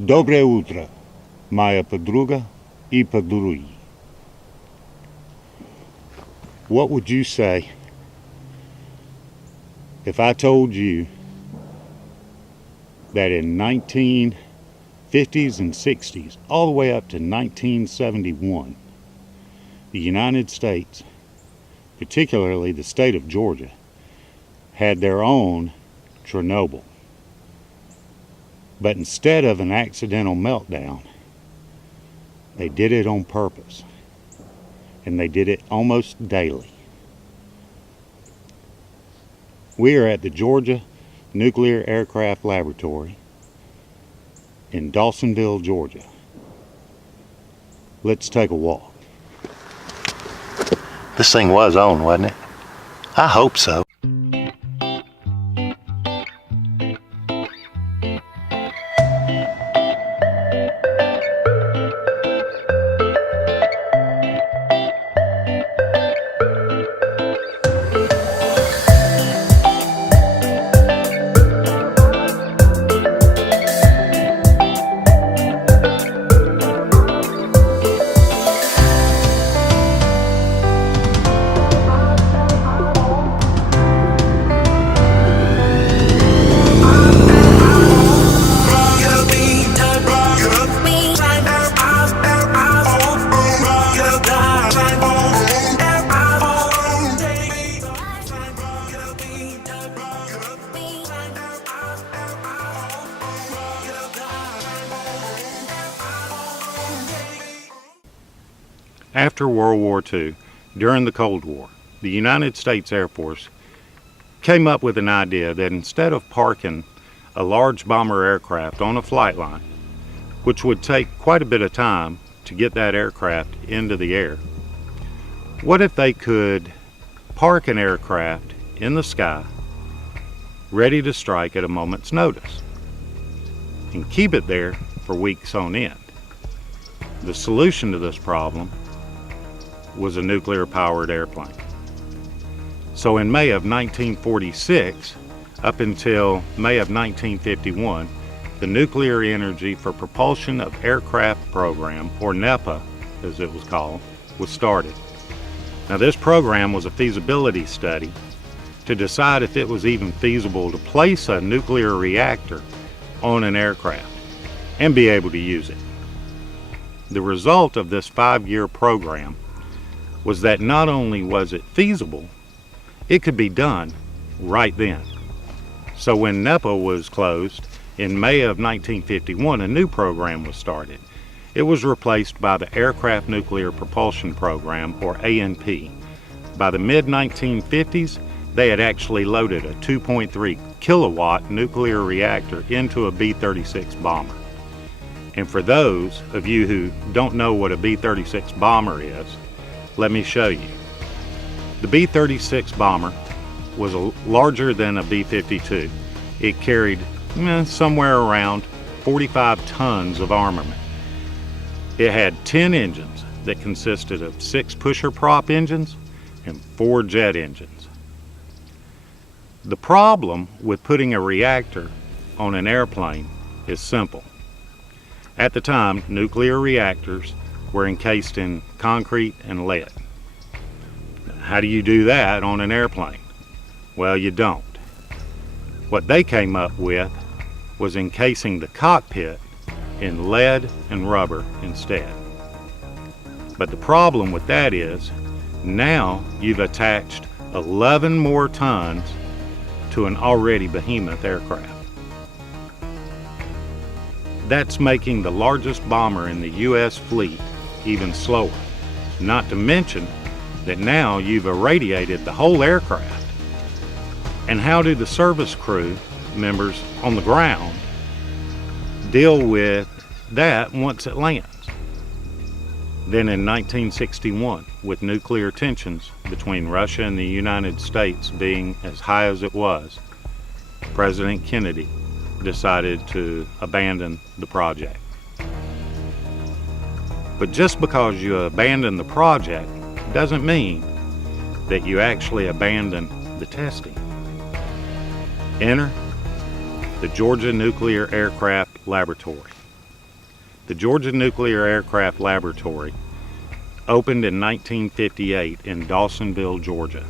Dobre utro, moja podruga I podrugi. What would you say if I told you that in 1950s and 60s, all the way up to 1971, the United States, particularly the state of Georgia, had their own Chernobyl? But instead of an accidental meltdown, they did it on purpose. And they did it almost daily. We are at the Georgia Nuclear Aircraft Laboratory in Dawsonville, Georgia. Let's take a walk. This thing was on, wasn't it? I hope so. After World War II, during the Cold War, the United States Air Force came up with an idea that instead of parking a large bomber aircraft on a flight line, which would take quite a bit of time to get that aircraft into the air, what if they could park an aircraft in the sky, ready to strike at a moment's notice, and keep it there for weeks on end? The solution to this problem was a nuclear-powered airplane. So in May of 1946, up until May of 1951, the Nuclear Energy for Propulsion of Aircraft Program, or NEPA as it was called, was started. Now this program was a feasibility study to decide if it was even feasible to place a nuclear reactor on an aircraft and be able to use it. The result of this 5-year program was that not only was it feasible, it could be done right then. So when NEPA was closed in May of 1951, a new program was started. It was replaced by the Aircraft Nuclear Propulsion Program, or ANP. By the mid-1950s, they had actually loaded a 2.3 kilowatt nuclear reactor into a B-36 bomber. And for those of you who don't know what a B-36 bomber is, let me show you. The B-36 bomber was larger than a B-52. It carried somewhere around 45 tons of armament. It had 10 engines that consisted of 6 pusher prop engines and 4 jet engines. The problem with putting a reactor on an airplane is simple. At the time, nuclear reactors were encased in concrete and lead. How do you do that on an airplane? Well, you don't. What they came up with was encasing the cockpit in lead and rubber instead. But the problem with that is, now you've attached 11 more tons to an already behemoth aircraft. That's making the largest bomber in the U.S. fleet even slower. Not to mention that now you've irradiated the whole aircraft. And how do the service crew members on the ground deal with that once it lands? Then in 1961, with nuclear tensions between Russia and the United States being as high as it was, President Kennedy decided to abandon the project. But just because you abandon the project doesn't mean that you actually abandon the testing. Enter the Georgia Nuclear Aircraft Laboratory. The Georgia Nuclear Aircraft Laboratory opened in 1958 in Dawsonville, Georgia.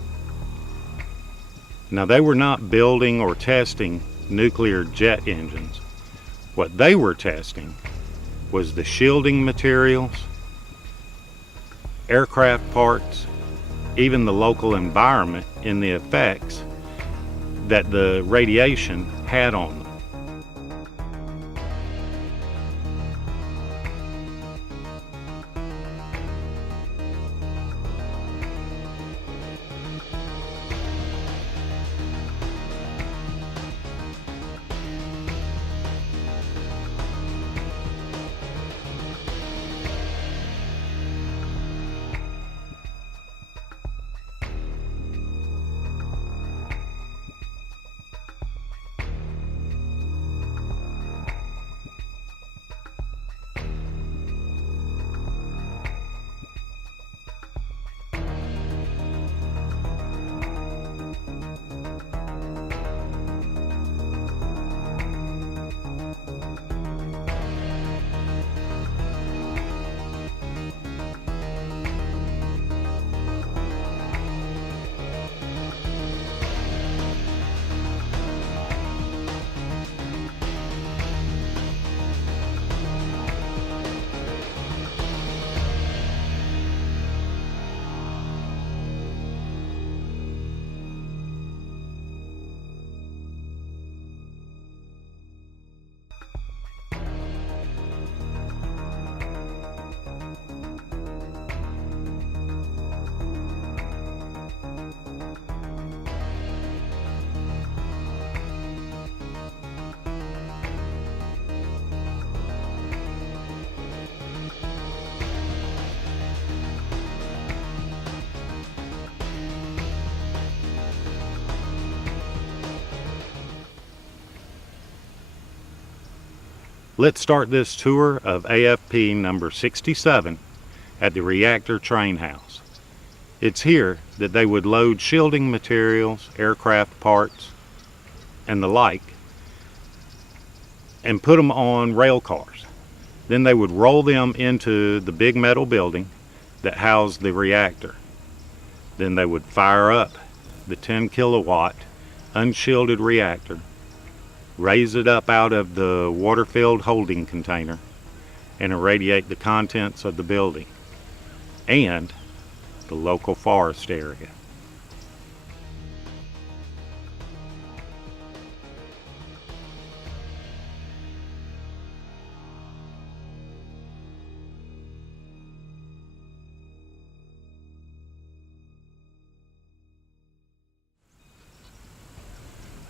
Now, they were not building or testing nuclear jet engines. What they were testing was the shielding materials, aircraft parts, even the local environment and the effects that the radiation had on them. Let's start this tour of AFP number 67 at the reactor train house. It's here that they would load shielding materials, aircraft parts, and the like, and put them on rail cars. Then they would roll them into the big metal building that housed the reactor. Then they would fire up the 10 kilowatt unshielded reactor, raise it up out of the water-filled holding container, and irradiate the contents of the building and the local forest area.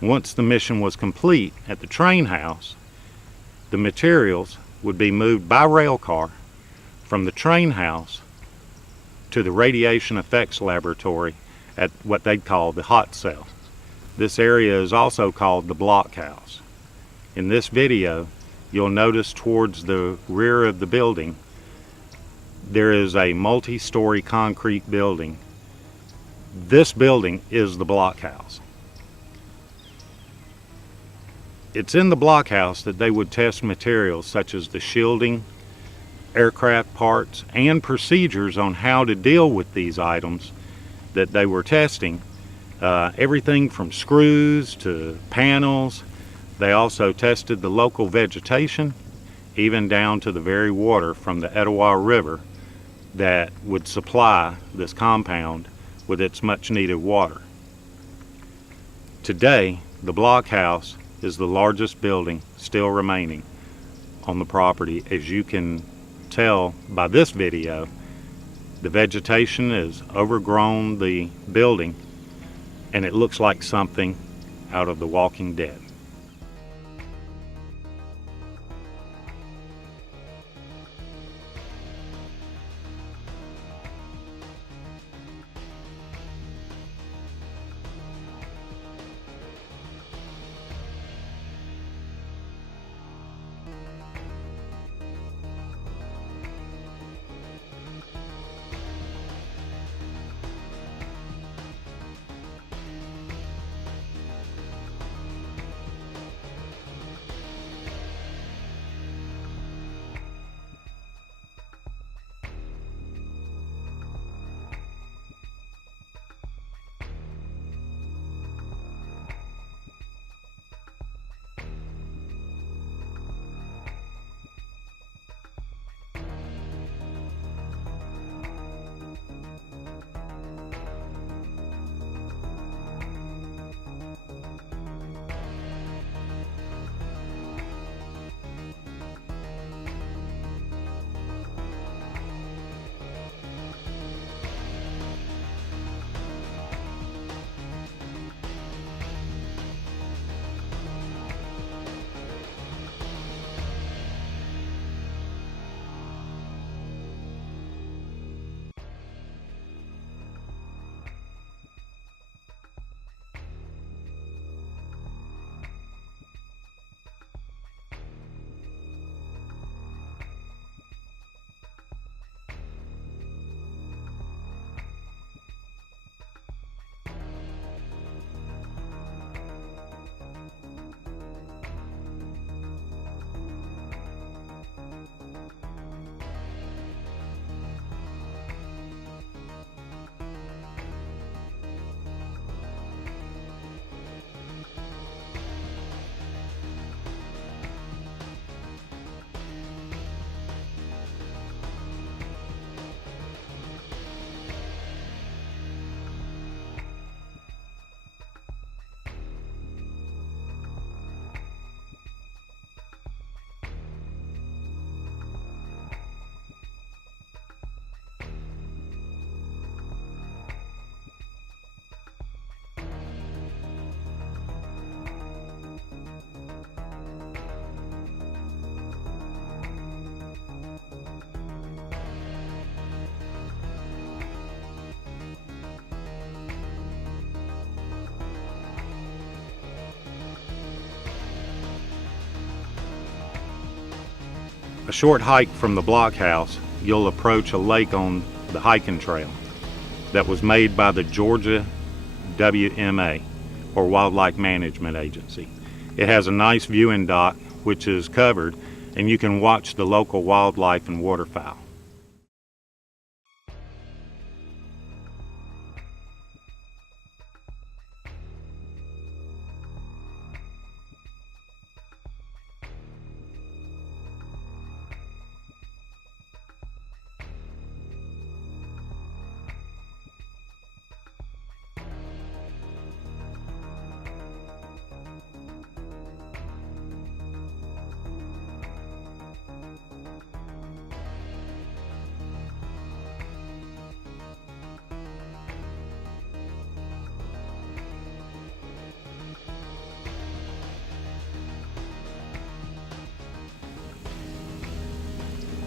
Once the mission was complete at the train house, the materials would be moved by rail car from the train house to the radiation effects laboratory at what they'd call the hot cell. This area is also called the blockhouse. In this video, you'll notice towards the rear of the building, there is a multi-story concrete building. This building is the blockhouse. It's in the blockhouse that they would test materials such as the shielding, aircraft parts, and procedures on how to deal with these items that they were testing. Everything from screws to panels. They also tested the local vegetation, even down to the very water from the Etowah River that would supply this compound with its much needed water. Today, the blockhouse is the largest building still remaining on the property. As you can tell by this video, the vegetation has overgrown the building and it looks like something out of The Walking Dead. A short hike from the blockhouse, you'll approach a lake on the hiking trail that was made by the Georgia WMA, or Wildlife Management Agency. It has a nice viewing dock which is covered, and you can watch the local wildlife and waterfowl.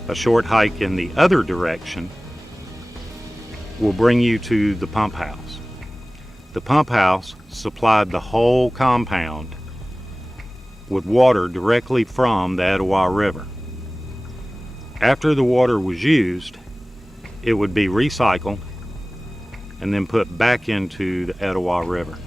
A short hike in the other direction will bring you to the pump house. The pump house supplied the whole compound with water directly from the Etowah River. After the water was used, it would be recycled and then put back into the Etowah River.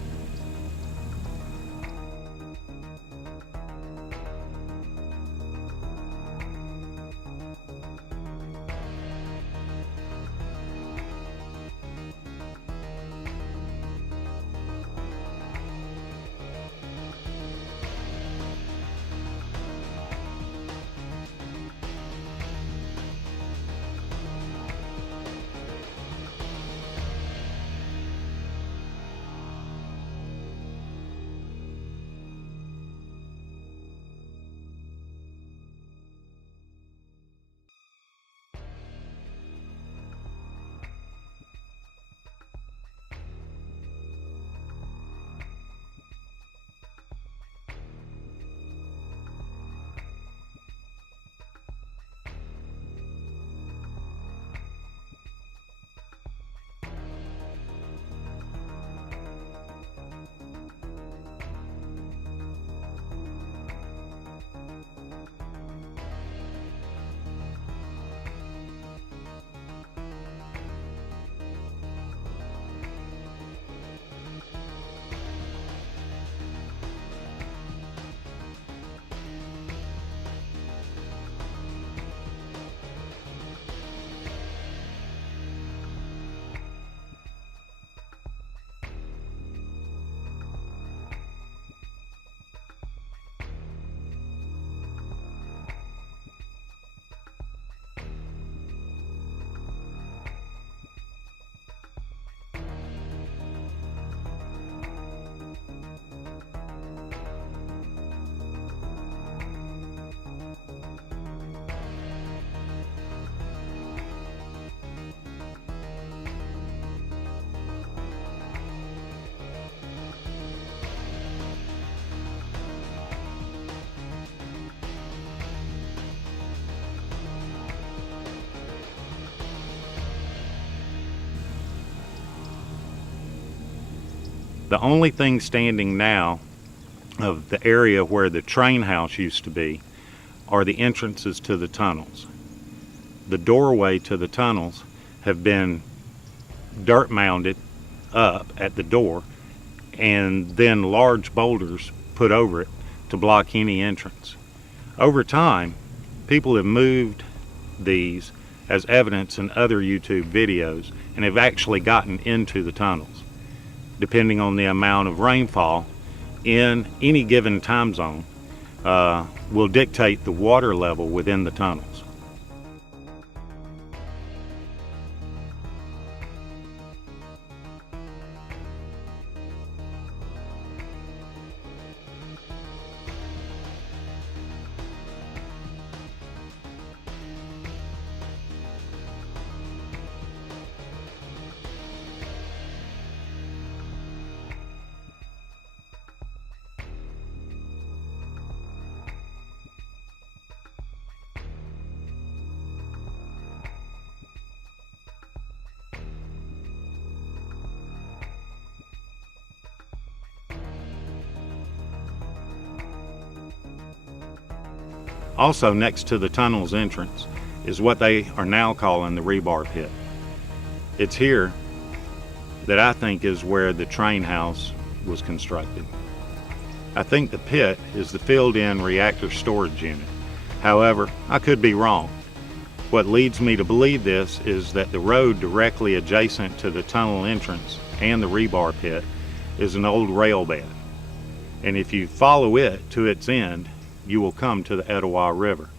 The only thing standing now of the area where the train house used to be are the entrances to the tunnels. The doorway to the tunnels have been dirt mounded up at the door and then large boulders put over it to block any entrance. Over time, people have moved these as evidence in other YouTube videos and have actually gotten into the tunnels. Depending on the amount of rainfall in any given time zone will dictate the water level within the tunnels. Also next to the tunnel's entrance is what they are now calling the Rebar pit. It's here that I think is where the train house was constructed. I think the pit is the filled-in reactor storage unit. However, I could be wrong. What leads me to believe this is that the road directly adjacent to the tunnel entrance and the rebar pit is an old rail bed. And if you follow it to its end, you will come to the Etowah River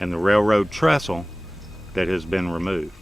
and the railroad trestle that has been removed.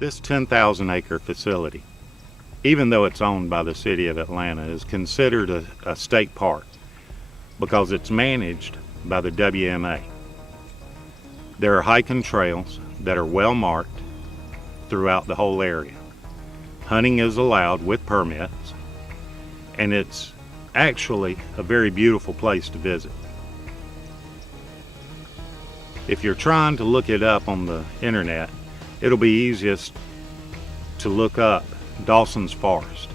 This 10,000-acre facility, even though it's owned by the city of Atlanta, is considered a state park because it's managed by the WMA. There are hiking trails that are well marked throughout the whole area. Hunting is allowed with permits, and it's actually a very beautiful place to visit. If you're trying to look it up on the internet, it'll be easiest to look up Dawson's Forest.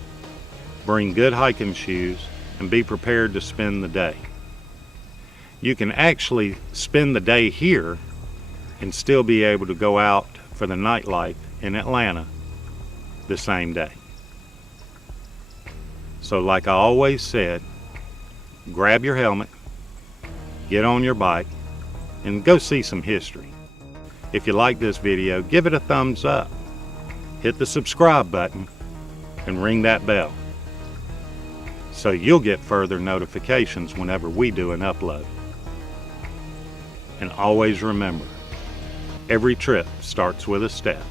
Bring good hiking shoes and be prepared to spend the day. You can actually spend the day here and still be able to go out for the nightlife in Atlanta the same day. So like I always said, grab your helmet, get on your bike, and go see some history. If you like this video, give it a thumbs up, hit the subscribe button, and ring that bell so you'll get further notifications whenever we do an upload. And always remember, every trip starts with a step,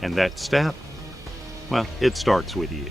and that step, well, it starts with you.